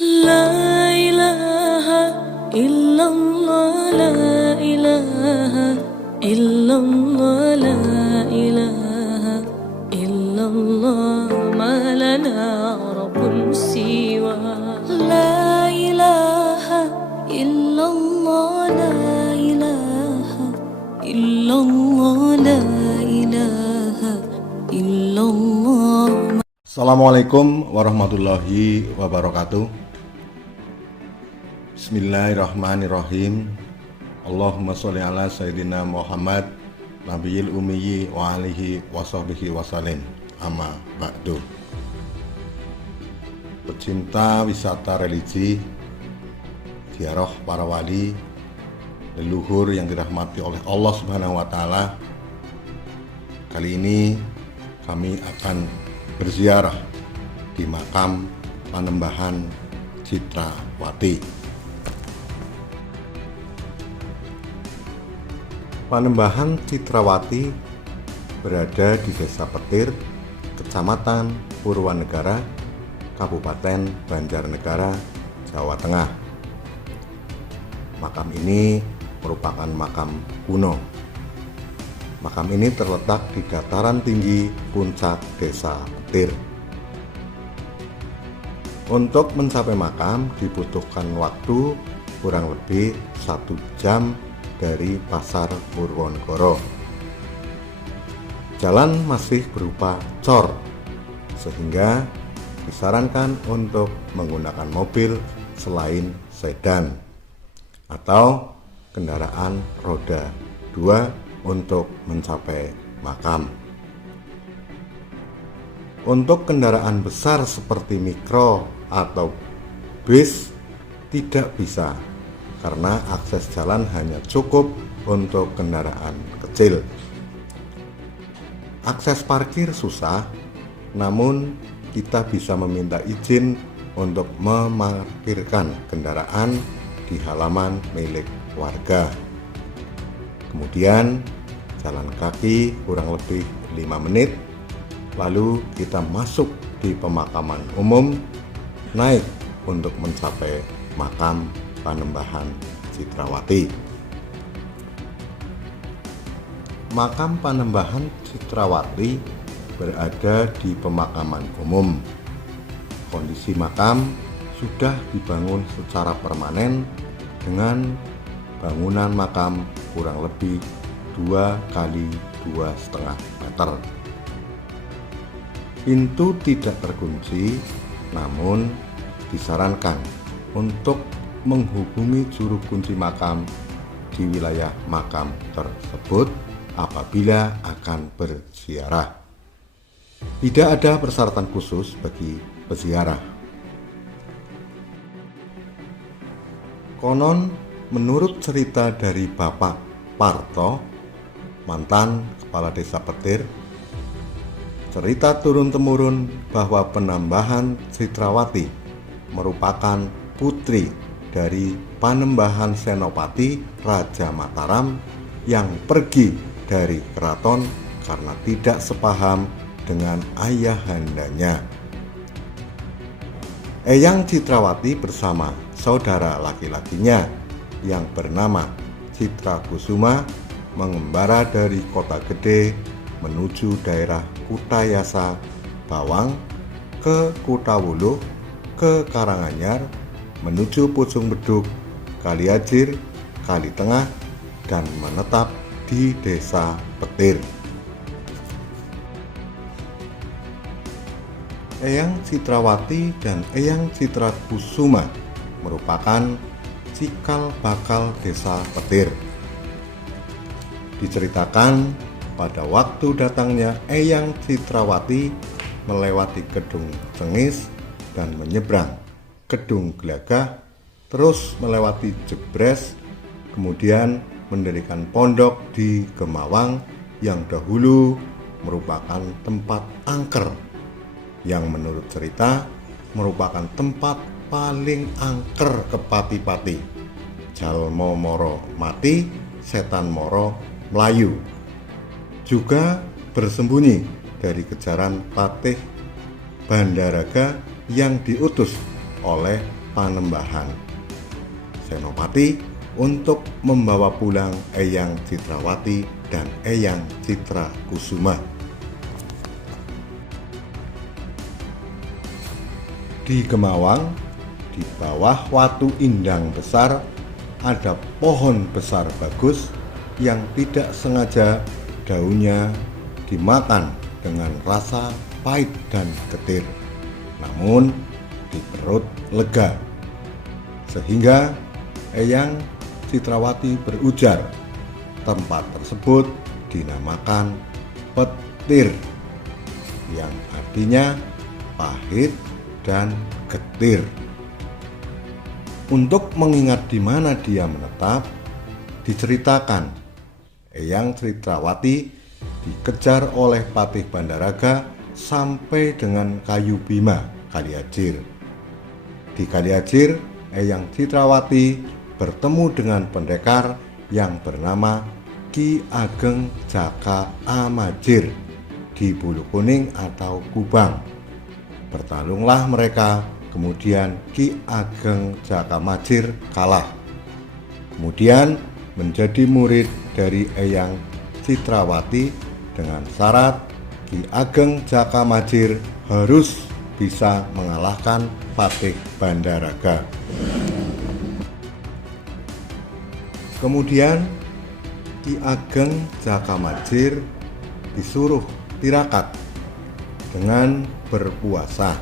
La ilaha illallah, la ilaha illallah, la ilaha illallah, ma lana rabbun siwa. La ilaha illallah, la ilaha illallah, la ilaha illallah. Assalamualaikum warahmatullahi wabarakatuh. Bismillahirrahmanirrahim. Allahumma sholli ala sayyidina Muhammad nabiyil ummiyi wa alihi wa sahbihi wasallim. Amma ba'du. Pecinta wisata religi, ziarah para wali, leluhur yang dirahmati oleh Allah Subhanahu wa taala. Kali ini kami akan berziarah di makam Panembahan Citrawati. Panembahan Citrawati berada di Desa Petir, Kecamatan Purwanegara, Kabupaten Banjarnegara, Jawa Tengah. Makam ini merupakan makam kuno. Makam ini terletak di dataran tinggi puncak Desa Petir. Untuk mencapai makam dibutuhkan waktu kurang lebih 1 jam dari Pasar Purwonegoro. Jalan masih berupa cor, sehingga disarankan untuk menggunakan mobil selain sedan atau kendaraan roda 2 untuk mencapai makam. Untuk kendaraan besar seperti mikro atau bis tidak bisa, karena akses jalan hanya cukup untuk kendaraan kecil. Akses parkir susah, namun kita bisa meminta izin untuk memarkirkan kendaraan di halaman milik warga. Kemudian jalan kaki kurang lebih 5 menit, lalu kita masuk di pemakaman umum, naik untuk mencapai makam Panembahan Citrawati. Makam Panembahan Citrawati berada di pemakaman umum. Kondisi makam sudah dibangun secara permanen dengan bangunan makam kurang lebih 2 kali 2,5 meter. Pintu tidak terkunci, namun disarankan untuk menghubungi juru kunci makam di wilayah makam tersebut apabila akan berziarah. Tidak ada persyaratan khusus bagi peziarah. Konon menurut cerita dari Bapak Parto, mantan kepala desa Petir, cerita turun-temurun bahwa Panembahan Citrawati merupakan putri dari Panembahan Senopati Raja Mataram yang pergi dari keraton karena tidak sepaham dengan ayahandanya. Eyang Citrawati bersama saudara laki-lakinya yang bernama Citra Kusuma mengembara dari Kota Gede menuju daerah Kutayasa Bawang, ke Kutawuluh, ke Karanganyar, menuju Pucung Beduk, Kaliajir, Kali Tengah, dan menetap di Desa Petir. Eyang Citrawati dan Eyang Citra Kusuma merupakan cikal bakal Desa Petir. Diceritakan pada waktu datangnya Eyang Citrawati melewati Kedung Cengis dan menyeberang Kedung Glagah, terus melewati Jebres, kemudian mendirikan pondok di Gemawang yang dahulu merupakan tempat angker, yang menurut cerita merupakan tempat paling angker kepati-pati. Jalmo moro mati, setan moro melayu. Juga bersembunyi dari kejaran Patih Bandaraga yang diutus oleh Panembahan Senopati untuk membawa pulang Eyang Citrawati dan Eyang Citrakusuma. Di Gemawang, di bawah Watu Indang besar, ada pohon besar bagus yang tidak sengaja daunnya dimakan dengan rasa pahit dan getir. Namun di perut lega, sehingga Eyang Citrawati berujar, tempat tersebut dinamakan petir, yang artinya pahit dan getir. Untuk mengingat di mana dia menetap, diceritakan Eyang Citrawati dikejar oleh Patih Bandaraga sampai dengan Kayu Bima, Kaliajir. Di Kaliajir, Eyang Citrawati bertemu dengan pendekar yang bernama Ki Ageng Jaka Amajir di Bulu Kuning atau Kubang. Bertarunglah mereka, kemudian Ki Ageng Jaka Majir kalah. Kemudian menjadi murid dari Eyang Citrawati dengan syarat Ki Ageng Jaka Majir harus bisa mengalahkan Patih Bandaraga. Kemudian Ki Ageng Jaka Majir disuruh tirakat dengan berpuasa,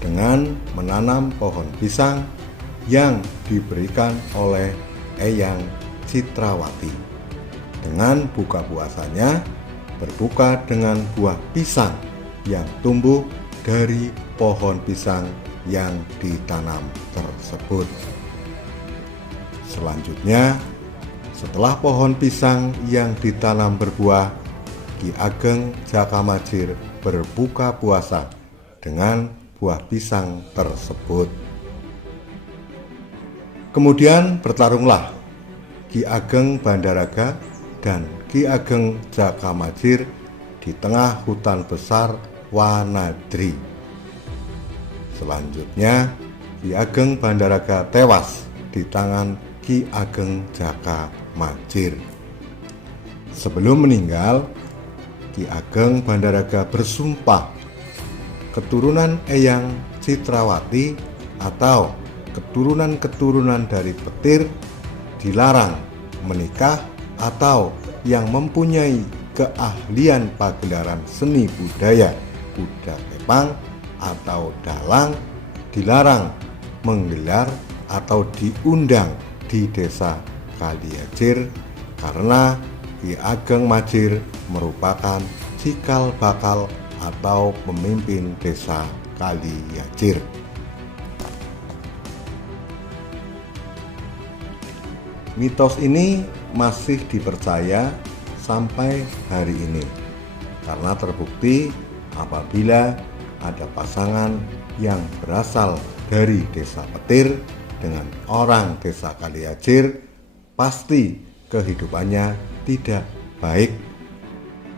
dengan menanam pohon pisang yang diberikan oleh Eyang Citrawati. Dengan buka puasanya berbuka dengan buah pisang yang tumbuh dari pohon pisang yang ditanam tersebut. Selanjutnya, setelah pohon pisang yang ditanam berbuah, Ki Ageng Jaka Majir berbuka puasa dengan buah pisang tersebut. Kemudian bertarunglah Ki Ageng Bandaraga dan Ki Ageng Jaka Majir di tengah hutan besar Wanadri. Selanjutnya, Ki Ageng Bandaraga tewas di tangan Ki Ageng Jaka Majir. Sebelum meninggal, Ki Ageng Bandaraga bersumpah keturunan Eyang Citrawati atau keturunan-keturunan dari petir dilarang menikah, atau yang mempunyai keahlian pagelaran seni budaya kuda kepang atau dalang dilarang menggelar atau diundang di desa Kaliajir, karena Ki Ageng Majir merupakan cikal bakal atau pemimpin desa Kaliajir. Mitos ini masih dipercaya sampai hari ini karena terbukti apabila ada pasangan yang berasal dari desa Petir dengan orang desa Kaliajir, pasti kehidupannya tidak baik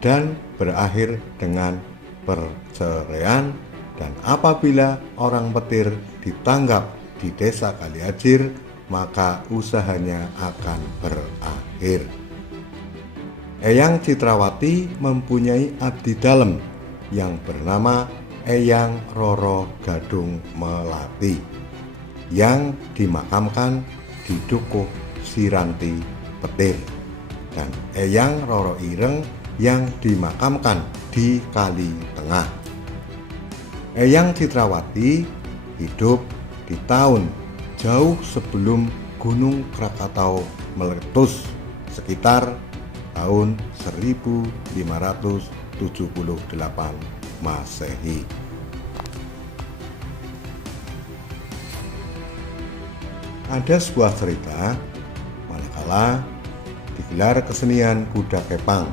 dan berakhir dengan perceraian. Dan apabila orang Petir ditangkap di desa Kaliajir, maka usahanya akan berakhir. Eyang Citrawati mempunyai abdi dalem yang bernama Eyang Roro Gadung Melati yang dimakamkan di Dukuh Siranti Petir, dan Eyang Roro Ireng yang dimakamkan di Kali Tengah. Eyang Citrawati hidup di tahun jauh sebelum Gunung Krakatau meletus, sekitar tahun 1578 Masehi. Ada sebuah cerita manakala digelar kesenian kuda kepang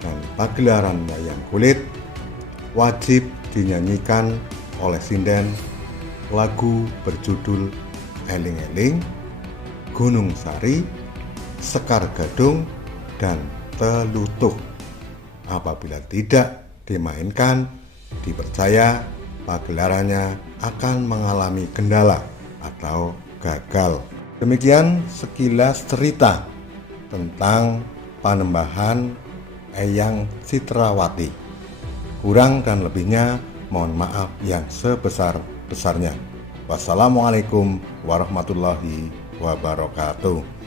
dan pagelaran wayang kulit, wajib dinyanyikan oleh sinden lagu berjudul Eling-eling, Gunung Sari, Sekar Gadung, dan Telutuh. Apabila tidak dimainkan, dipercaya pagelarannya akan mengalami kendala atau gagal. Demikian sekilas cerita tentang Panembahan Eyang Citrawati. Kurang dan lebihnya mohon maaf yang sebesar-besarnya. Wassalamualaikum warahmatullahi wabarakatuh.